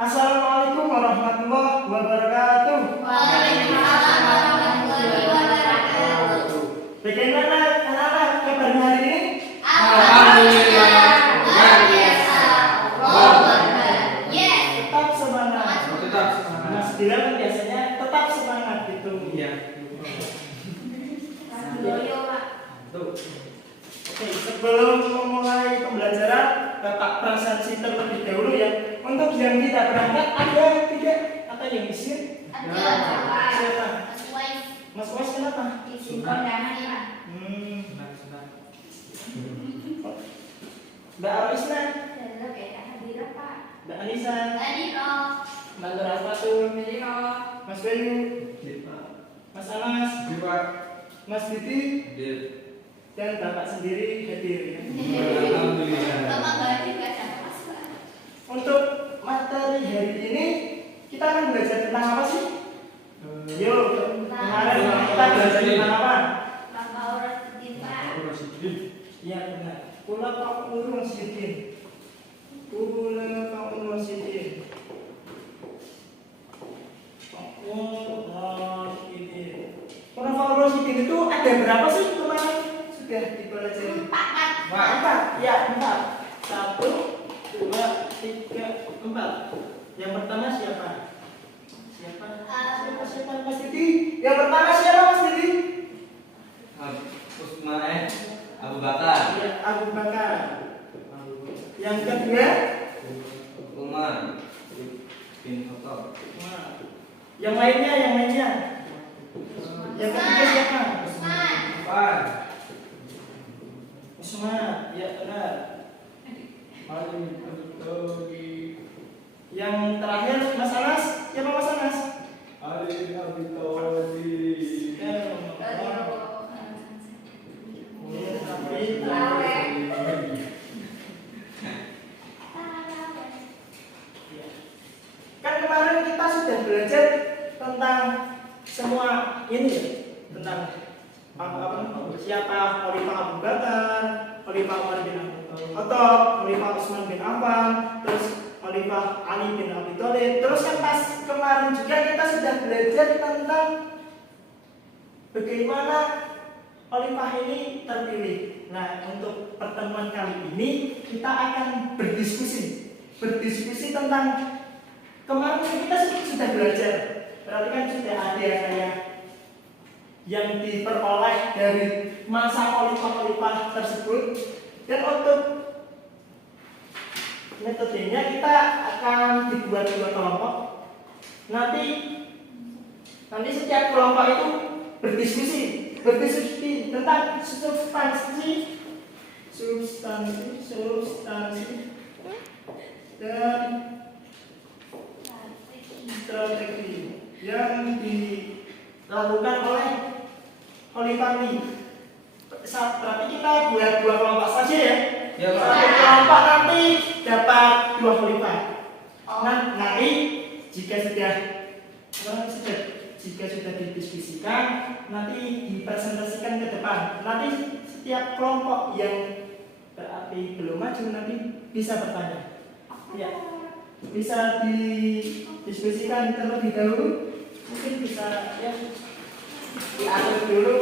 Assalamualaikum warahmatullahi wabarakatuh. Waalaikumsalam warahmatullahi wabarakatuh. Bagaimana anak-anak kabar hari ini? Alhamdulillah, luar biasa. Yes. Tetap semangat. Tetap semangat. Mas bilang biasanya tetap semangat gitu. Iya. Yoyo, Pak. Tuh. Oke, sebelum memulai pembelajaran, Bapak presentasi terlebih dahulu ya. Untuk yang tidak berangkat ada tidak atau yang izin? Ada, Siapa? Pak. Mas Wais. Mas Wais kenapa? Izin kondangan ya, Pak. Senang. Mbak Arisna, Dalam kayak hadirah, Pak. Mbak Anissa, Tadi, Mbak Nur Alfatul, Jadi, Mas Bayu, Dipa. Mas Anas, Dipa. Mas Didi, Dip. dan Bapak sendiri hadir ya. Alhamdulillah. Bapak balik gak ada Mas, Pak. Untuk materi hari ini kita akan belajar tentang apa sih? Yuk, kemarin kita belajar tentang apa? Bapak Aurat Sidin, Pak. Iya benar. Kula Qaulun Sidin. Kula Qaulun Sidin. Kula Qaulun Sidin itu ada berapa sih kemarin? Sudah dipelajari. Empat. Ya, empat. 1, 2, 3, 4. Yang pertama siapa? Siapa Mas Didi? Yang pertama siapa Mas Didi? Abu Bakar. Ya, Abu Bakar. Yang kedua? Umar bin Khattab. Yang lainnya? Yang ketiga siapa? Usman. Umar. Usman. Ya benar. Yang terakhir Mas Anas. Siapa Mas Anas? Ali Abi Thalib. Kan kemarin kita sudah belajar tentang semua ini ya, tentang siapa Khalifah Abu Bakar, Khalifah Umar bin Khattab, Khalifah Utsman bin Affan, terus Khalifah Ali bin Abi Thalib. Terus kan pas kemarin juga kita sudah belajar tentang bagaimana Khalifah ini terpilih. Nah, untuk pertemuan kali ini kita akan berdiskusi tentang kemarin kita sudah belajar. Berarti kan sudah ada kayak yang diperoleh dari masa khalifah tersebut. Dan untuk metodenya kita akan dibuat dua kelompok. Nanti setiap kelompok itu berdiskusi tentang substansi dan strategi yang dilakukan oleh Khalifah ini. Berarti kita buat dua kelompok saja ya. Ya, Pak. Satu kelompok nanti dapat dua khalifah. Nanti jika sudah didiskusikan, nanti dipresentasikan ke depan. Nanti setiap kelompok yang berarti belum maju nanti bisa bertanya. Ya, bisa didiskusikan terlebih dahulu. Mungkin bisa ya diatur dulu.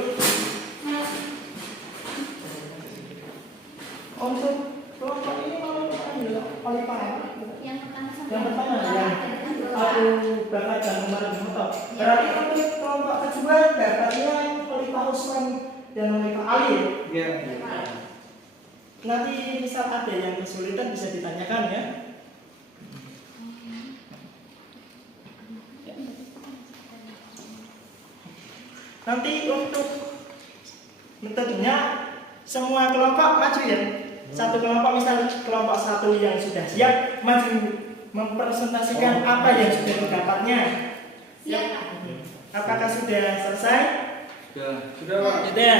Untuk kelompok ini mau panggil khalifah apa? Yang Yang pertama ya Abu Bakar dan Umar bin Khattab. Berarti untuk kelompok kedua dapatnya Khalifah Utsman dan Khalifah Ali. Iya. Nanti misal ada yang kesulitan bisa ditanyakan ya. Nanti untuk metodenya semua kelompok maju ya. Satu kelompok misal kelompok satu yang sudah siap maju mempresentasikan apa yang sudah didapatnya. Siap, Pak. Apakah sudah selesai? Sudah, Pak. Sudah.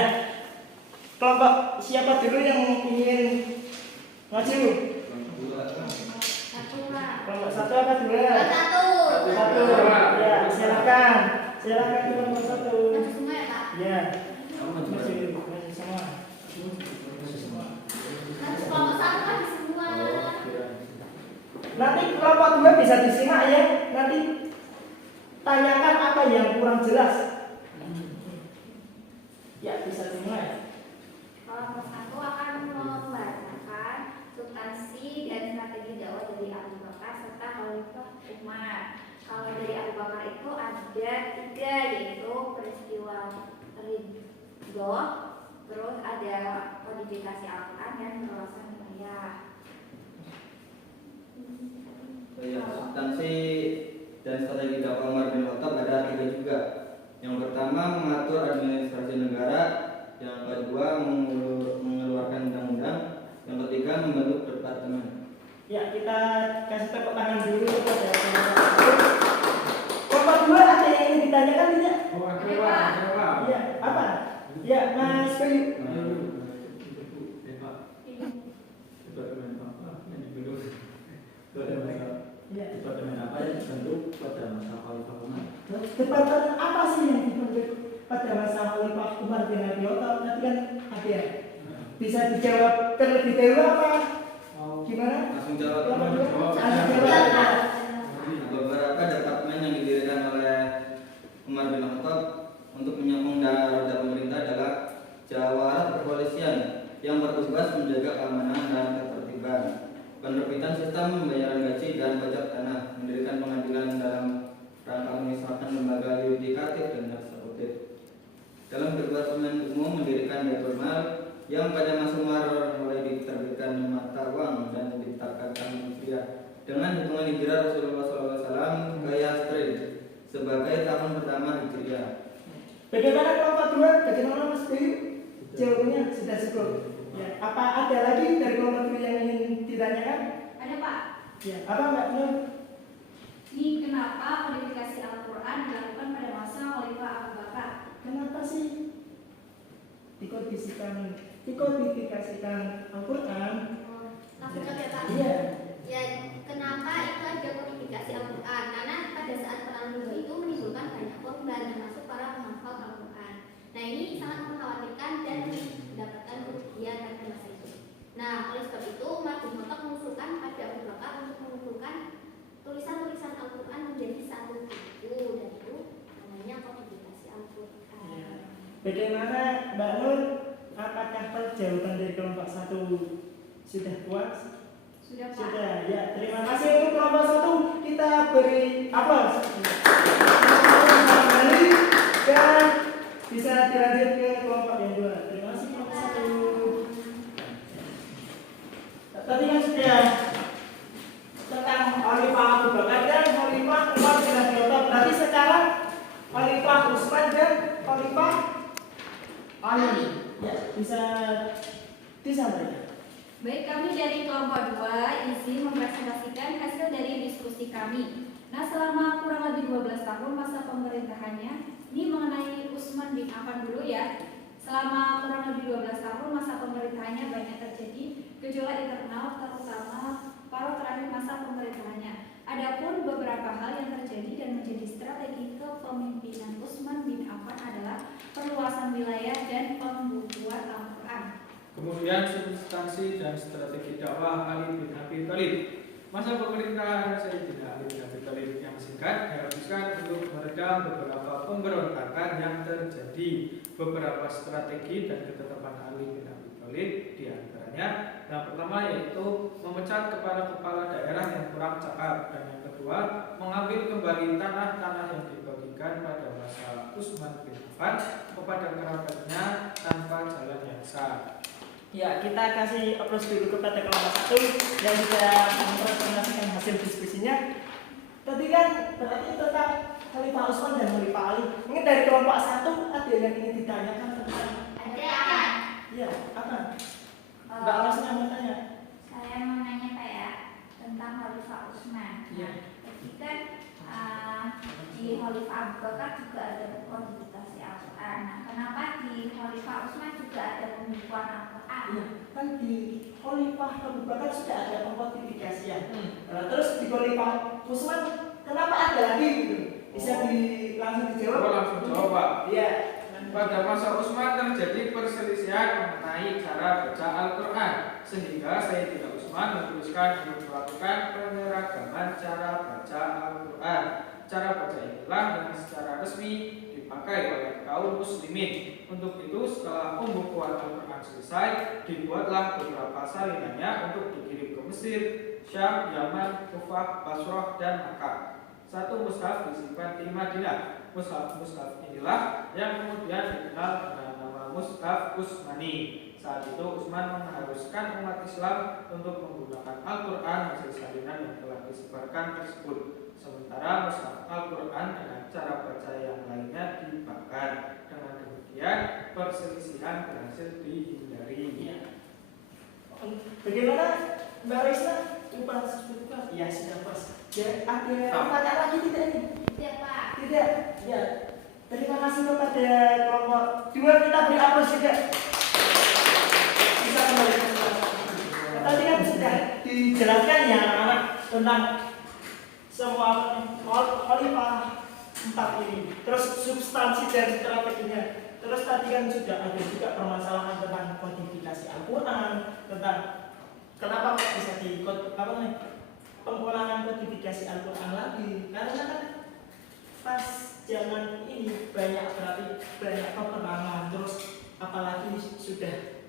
Kelompok siapa dulu yang ingin maju? Satu, Pak. Kelompok satu apa dua? Satu. Satu. Ya, silakan. Silakan kelompok satu. Satu semua ya, Pak. Ya. Maju semua. Satu kelompok satu kan semua. Nanti kelompok 2 bisa disimak ya. Nanti tanyakan apa yang kurang jelas. Ya, bisa dimulai. Kelompok 1 akan membacakan substansi dan strategi dakwah dari Abu Bakar serta Khalifah Umar. Kalau dari Abu Bakar itu ada 3, yaitu peristiwa Ridho, terus ada kodifikasi Al-Quran dan perluasan wilayah. Ya, substansi dan strategi dakwah Umar bin Khattab ada 3 juga. Yang pertama mengatur administrasi negara, yang kedua mengeluarkan undang-undang, yang ketiga membentuk departemen. Ya, kita kasih tepuk tangan dulu kepada kelompok 2 ada yang ingin ditanyakan tidak? Oh, ada. Ya, apa? Ya, Mas Bayu. Ya. Departemen apa yang dibentuk pada masa Khalifah Umar? Departemen apa sih yang dibentuk pada masa Khalifah Umar bin Abi Thalib? Nanti kan ada ya. Bisa dijawab terlebih dahulu apa? Gimana? Langsung jawab. Langsung Iya, jawab. Pak. Beberapa departemen yang didirikan oleh Umar bin Khattab untuk menyokong roda pemerintah adalah Jawara Kepolisian yang bertugas menjaga keamanan dan ketertiban, penerbitan sistem pembayaran gaji dan pajak tanah, mendirikan pengadilan dalam rangka memisahkan lembaga yudikatif dan eksekutif. Dalam departemen umum mendirikan Baitul Mal yang pada masa Umar mulai diterbitkan mata uang dan ditetapkan rupiah dengan hitungan hijrah Rasulullah SAW ke Yathrib sebagai tahun pertama Hijriah. Bagaimana kelompok 2? Bagaimana Mas Bayu? Jawabannya sudah cukup. Ya, apa ada lagi dari kelompok 2 yang ingin ditanyakan? Ada Pak. Ya, apa Mbak Nur? Ini kenapa kodifikasi Al-Quran dilakukan pada masa Khalifah Abu Bakar? Kenapa sih dikodifikasikan Al-Quran? Langsung jawab ya Pak. Iya. Ya, kenapa itu ada kodifikasi Al-Quran? Karena pada saat perang Ridho itu menimbulkan banyak korban termasuk para penghafal Al-Quran. Nah, ini sangat mengkhawatirkan dan mendapatkan kerugian pada masa itu. Nah, oleh sebab itu Umar bin Khattab mengusulkan pada Abu Bakar untuk mengumpulkan tulisan-tulisan Al-Quran menjadi satu buku, dan itu namanya kodifikasi Al-Quran. Ya. Bagaimana Mbak Nur? Apakah jawaban dari kelompok 1 sudah puas? Sudah Pak. Sudah, ya. Terima kasih untuk kelompok 1. Kita beri aplaus. Dan bisa dilanjut ke kelompok yang 2. Terima kasih kelompok 1. Tadi kan sudah tentang Khalifah Abu Bakar dan Khalifah Umar bin Abi Thalib. Berarti sekarang Khalifah Utsman dan Khalifah Ali. Ya, bisa disampaikan. Baik, kami dari kelompok 2 izin mempresentasikan hasil dari diskusi kami. Nah, selama kurang lebih 12 tahun masa pemerintahannya, ini mengenai Utsman bin Affan dulu ya. Selama kurang lebih 12 tahun masa pemerintahannya banyak terjadi gejolak internal, terutama paruh terakhir masa pemerintahannya. Adapun beberapa hal yang terjadi dan menjadi strategi kepemimpinan Utsman bin Affan adalah perluasan wilayah dan pembukuan Al-Quran. Kemudian substansi dan strategi dakwah Ali bin Abi Thalib. Masa pemerintahan Sayyidina Ali bin Abi Thalib yang singkat dihabiskan untuk meredam beberapa pemberontakan yang terjadi. Beberapa strategi dan ketetapan Ali bin Abi Thalib diantaranya yang pertama yaitu memecat kepala-kepala daerah yang kurang cakap, dan yang kedua mengambil kembali tanah-tanah yang dibagikan pada masa Utsman bin Affan kepada kerabatnya tanpa jalan yang sah. Ya, kita kasih aplaus dulu kepada kelompok 1 yang sudah mempresentasikan hasil diskusinya. Tadi kan berarti tentang Khalifah Utsman dan Khalifah Ali. Mungkin dari kelompok 1 ada yang ingin ditanyakan tentang Ada. ya, apa? Mbak Lasnya mau tanya. Saya mau nanya Pak ya tentang Khalifah Utsman. Iya. Jadi kan di Khalifah Abu Bakar juga ada kodifikasi Al-Quran. Nah, kenapa di Khalifah Utsman juga ada pembukuan Al-Quran? Iya, kan di Khalifah Abu Bakar sudah ada pengkodifikasian. Nah, terus di Khalifah Utsman kenapa ada lagi gitu? Bisa langsung dijawab? Oh, langsung jawab, Pak. Iya. Pada masa Utsman terjadi perselisihan mengenai cara baca Al-Quran. sehingga Sayyidina Utsman memutuskan untuk melakukan penyeragaman cara baca Al-Quran. Cara baca inilah yang secara resmi dipakai oleh kaum muslimin. Untuk itu, setelah pembukuan Al-Quran selesai, dibuatlah beberapa salinannya untuk dikirim ke Mesir, Syam, Yaman, Kufah, Basrah, dan Makkah. Satu mushaf disimpan di Madinah. Mushaf inilah yang kemudian dikenal dengan nama Mushaf Utsmani. Saat itu Utsman mengharuskan umat Islam untuk menggunakan Al-Quran hasil salinan yang telah disebarkan tersebut. Sementara mushaf Al-Quran dengan cara baca yang lainnya dibakar. Dengan demikian perselisihan berhasil dihindari. Iya. Bagaimana Mbak Raisa? Ya sudah pas. Ya, ada pertanyaan lagi tidak ini? Tidak, Pak. Tidak. Ya. Terima kasih kepada kelompok 2, kita beri aplaus juga. Bisa kembali ke tempat. Tadi kan sudah dijelaskan ya anak-anak tentang semua khalifah 4 ini. Terus substansi dan strateginya. Terus tadi kan sudah ada juga permasalahan tentang kodifikasi Al-Quran, tentang kenapa kok bisa pengulangan kodifikasi Al-Quran lagi. Karena kan pas zaman ini banyak peperangan, terus apalagi sudah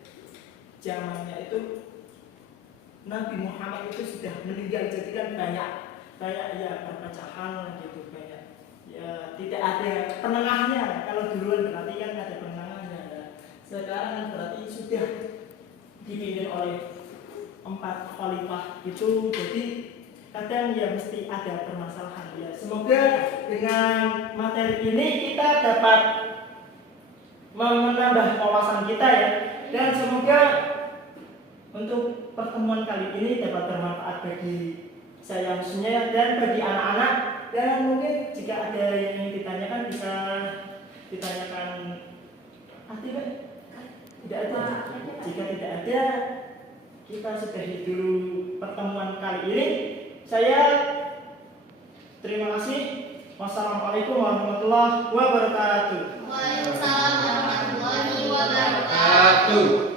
zamannya itu Nabi Muhammad itu sudah meninggal, jadi kan banyak ya perpecahan gitu, banyak ya tidak ada penengahnya. Kalau duluan berarti kan ada penengahnya, ya. Sekarang kan berarti sudah dipimpin oleh 4 khalifah itu, jadi kadang ya mesti ada permasalahan ya. Semoga dengan materi ini kita dapat menambah wawasan kita ya, dan semoga untuk pertemuan kali ini dapat bermanfaat bagi saya khususnya dan bagi anak-anak. Dan mungkin jika ada yang ditanyakan bisa ditanyakan. Tidak ada. Jika tidak ada, kita sudahi dulu pertemuan kali ini. Saya terima kasih. Wassalamualaikum warahmatullahi wabarakatuh. Waalaikumsalam warahmatullahi wabarakatuh.